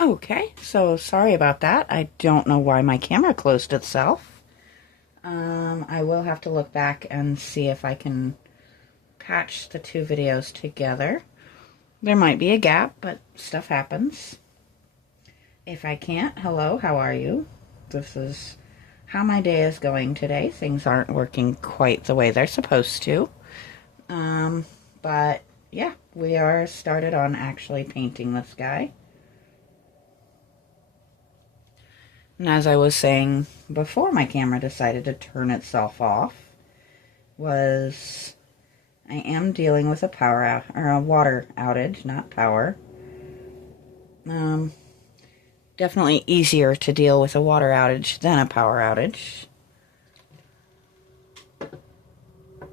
Okay, so sorry about that. I don't know why my camera closed itself. I will have to look back and see if I can patch the two videos together. There might be a gap, but stuff happens. If I can't, hello, how are you? This is how my day is going today. Things aren't working quite the way they're supposed to. But yeah, we are started on actually painting this guy. And as I was saying before my camera decided to turn itself off, I am dealing with a water outage, not power. Definitely easier to deal with a water outage than a power outage.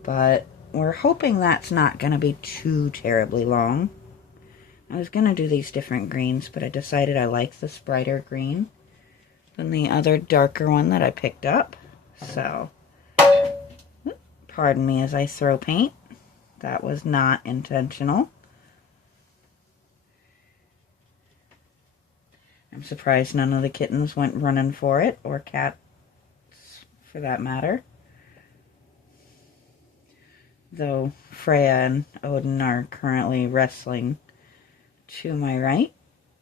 But we're hoping that's not going to be too terribly long. I was going to do these different greens, but I decided I like this brighter green than the other darker one that I picked up. So, pardon me as I throw paint. That was not intentional. I'm surprised none of the kittens went running for it, or cats for that matter. Though Freya and Odin are currently wrestling to my right.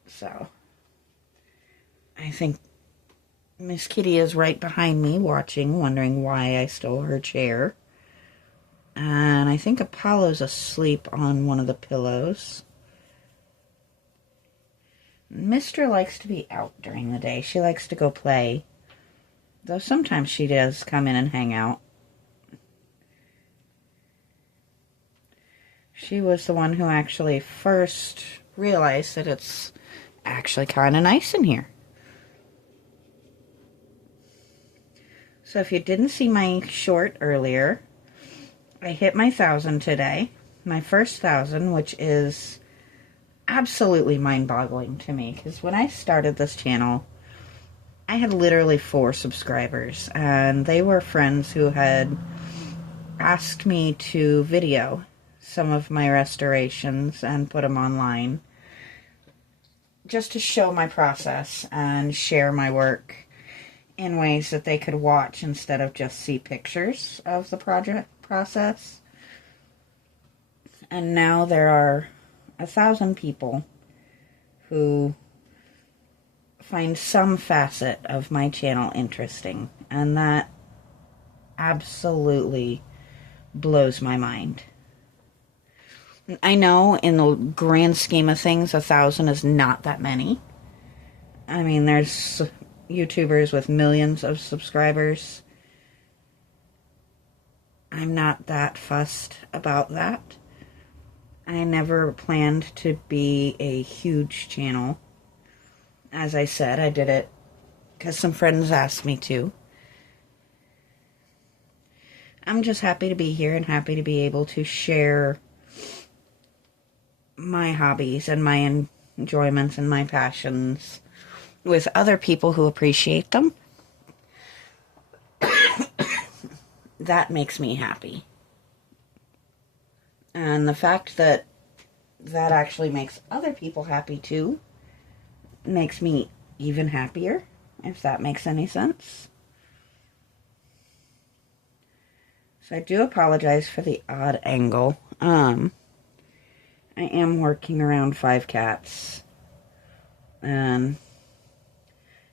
So, I think Miss Kitty is right behind me watching, wondering why I stole her chair. And I think Apollo's asleep on one of the pillows. Mister likes to be out during the day. She likes to go play. Though sometimes she does come in and hang out. She was the one who actually first realized that it's actually kind of nice in here. So if you didn't see my short earlier, I hit my 1,000 today. My first 1,000, which is absolutely mind-boggling to me. Because when I started this channel, I had literally 4 subscribers. And they were friends who had asked me to video some of my restorations and put them online. Just to show my process and share my work in ways that they could watch instead of just see pictures of the project process. And now there are 1,000 people who find some facet of my channel interesting, and that absolutely blows my mind. I know in the grand scheme of things 1,000 is not that many. I mean, there's YouTubers with millions of subscribers. I'm not that fussed about that. I never planned to be a huge channel. As I said, I did it because some friends asked me to. I'm just happy to be here and happy to be able to share my hobbies and my enjoyments and my passions with other people who appreciate them. That makes me happy. And the fact that that actually makes other people happy too makes me even happier, if that makes any sense. So I do apologize for the odd angle. I am working around 5 cats. And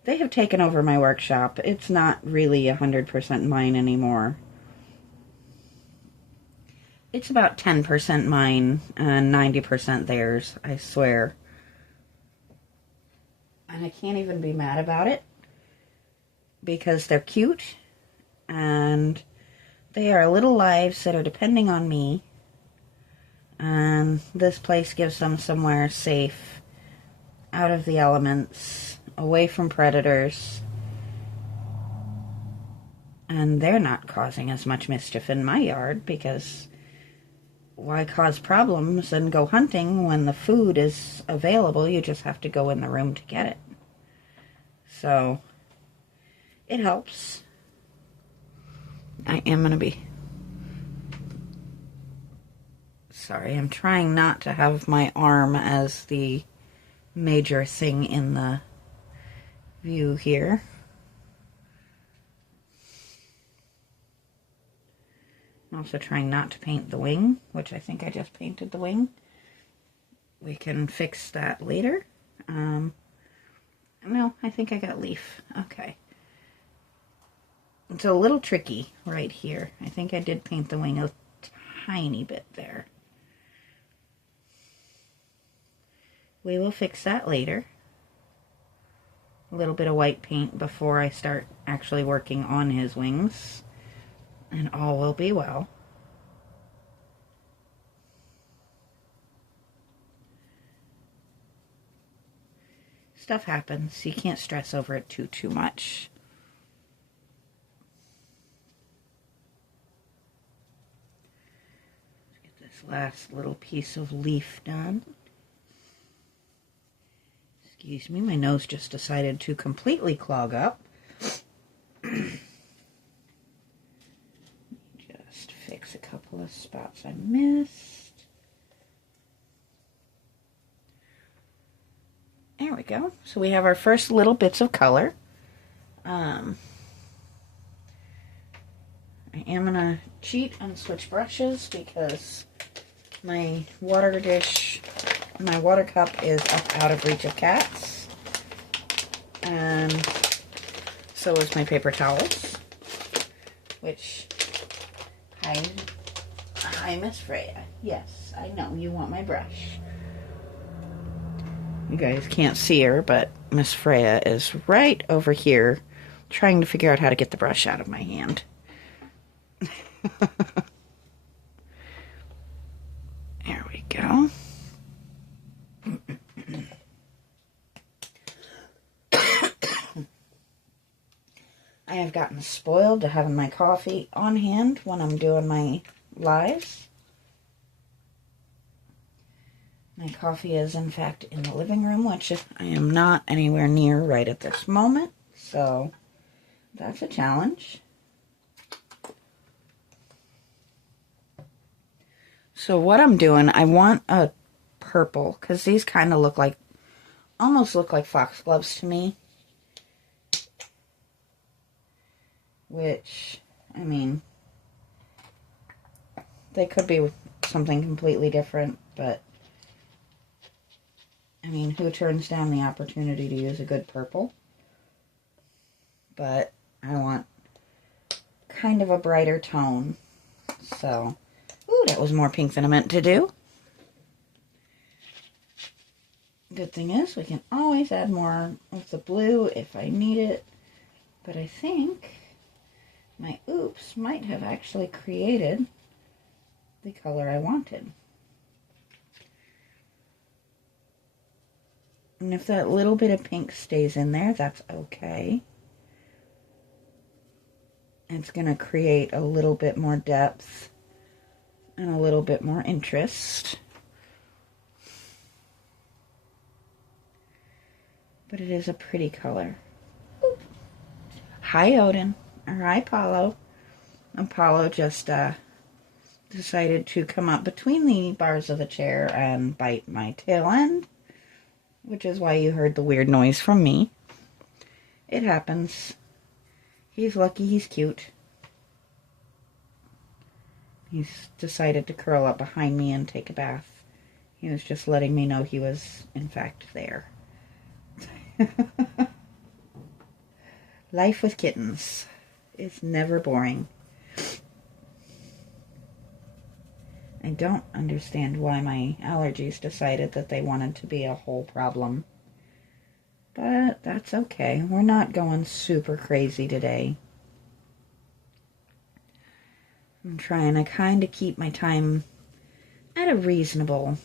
they have taken over my workshop. It's not really 100% mine anymore. It's about 10% mine and 90% theirs, I swear. And I can't even be mad about it, because they're cute, and they are little lives that are depending on me, and this place gives them somewhere safe, out of the elements, away from predators, and they're not causing as much mischief in my yard, because why cause problems and go hunting when the food is available? You just have to go in the room to get it. So, it helps. I am going to be... Sorry, I'm trying not to have my arm as the major thing in the view here. I'm also trying not to paint the wing, which I think I just painted the wing. We can fix that later. No, I think I got leaf. Okay. It's a little tricky right here. I think I did paint the wing a tiny bit there. We will fix that later. A little bit of white paint before I start actually working on his wings, and all will be well. Stuff happens. You can't stress over it too much. Let's get this last little piece of leaf done. Excuse me, my nose just decided to completely clog up. Just fix a couple of spots I missed. There we go. So we have our first little bits of color. I am going to cheat and switch brushes because my water dish, my water cup is up out of reach of cats. And so is my paper towels. Which, hi Miss Freya. Yes, I know you want my brush. You guys can't see her, but Miss Freya is right over here trying to figure out how to get the brush out of my hand. There we go. I have gotten spoiled to having my coffee on hand when I'm doing my lives. My coffee is, in fact, in the living room, which I am not anywhere near right at this moment. So, that's a challenge. So, what I'm doing, I want a purple, because these kind of look like, almost look like foxgloves to me. Which, I mean, they could be something completely different, but I mean, who turns down the opportunity to use a good purple? But I want kind of a brighter tone. So, ooh, that was more pink than I meant to do. Good thing is, we can always add more of the blue if I need it. But I think my oops might have actually created the color I wanted. And if that little bit of pink stays in there, that's okay. It's going to create a little bit more depth and a little bit more interest. But it is a pretty color. Ooh. Hi, Odin. Or hi, Apollo. Apollo just decided to come up between the bars of the chair and bite my tail end, which is why you heard the weird noise from me. It happens. He's lucky he's cute. He's decided to curl up behind me and take a bath. He was just letting me know he was, in fact, there. Life with kittens is never boring. I don't understand why my allergies decided that they wanted to be a whole problem. But that's okay. We're not going super crazy today. I'm trying to kind of keep my time at a reasonable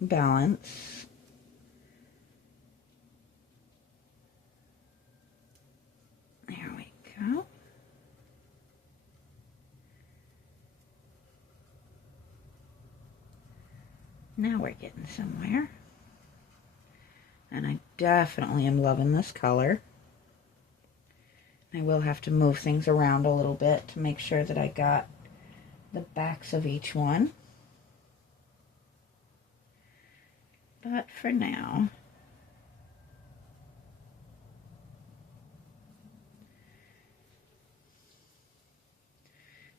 balance. There we go. Now we're getting somewhere. And I definitely am loving this color. I will have to move things around a little bit to make sure that I got the backs of each one. But for now,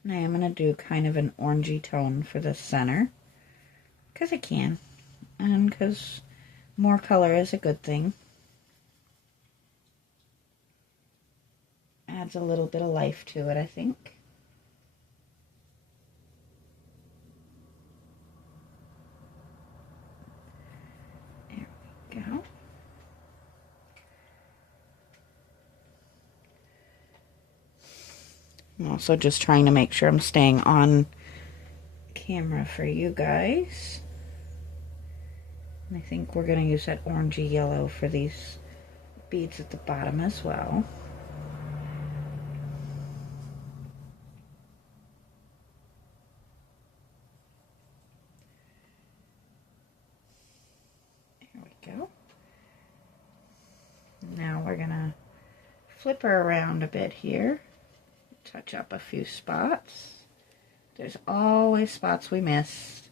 And I am going to do kind of an orangey tone for the center, because I can, and because more color is a good thing. Adds a little bit of life to it, I think. There we go. I'm also just trying to make sure I'm staying on camera for you guys. And I think we're going to use that orangey yellow for these beads at the bottom as well. There we go. Now we're going to flip her around a bit here. Touch up a few spots. There's always spots we missed.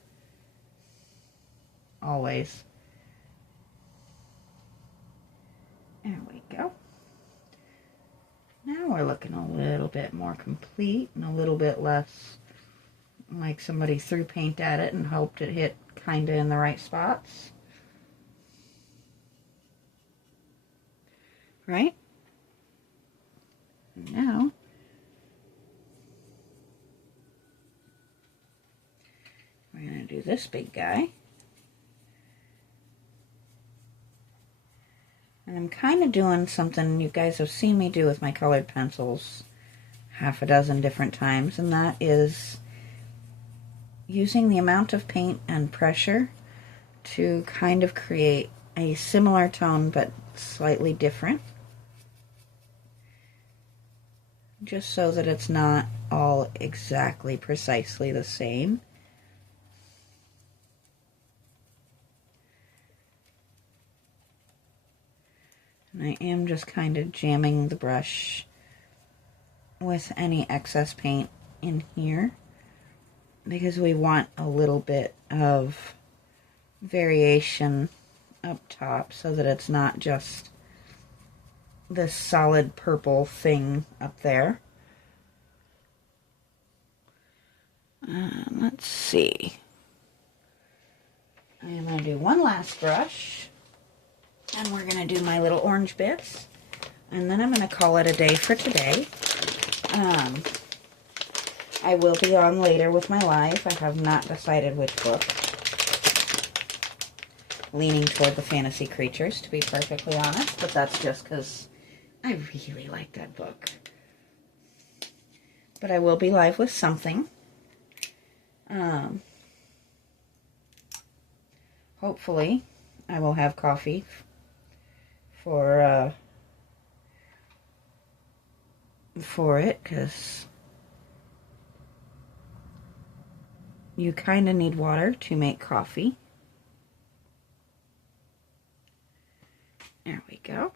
Always. There we go. Now we're looking a little bit more complete and a little bit less like somebody threw paint at it and hoped it hit kind of in the right spots. Right? Now we're going to do this big guy. And I'm kind of doing something you guys have seen me do with my colored pencils half a dozen different times, and that is using the amount of paint and pressure to kind of create a similar tone but slightly different. Just so that it's not all exactly precisely the same. And I am just kind of jamming the brush with any excess paint in here because we want a little bit of variation up top so that it's not just this solid purple thing up there. Let's see. I am going to do one last brush. And we're going to do my little orange bits. And then I'm going to call it a day for today. I will be on later with my live. I have not decided which book. Leaning toward the Fantasy Creatures, to be perfectly honest. But that's just because I really like that book. But I will be live with something. Hopefully, I will have coffee for it, because you kind of need water to make coffee. There we go.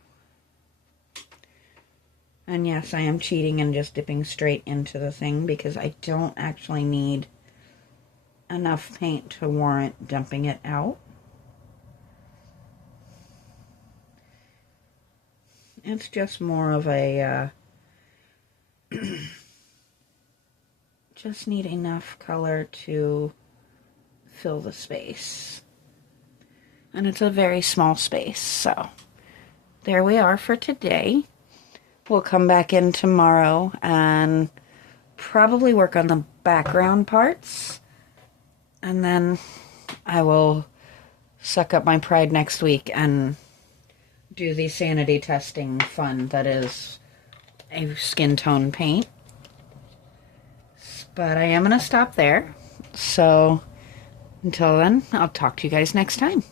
And yes, I am cheating and just dipping straight into the thing because I don't actually need enough paint to warrant dumping it out. It's just more of a, just need enough color to fill the space. And it's a very small space, so there we are for today. We'll come back in tomorrow and probably work on the background parts. And then I will suck up my pride next week and do the sanity testing fun that is a skin tone paint. But I am going to stop there. So until then, I'll talk to you guys next time.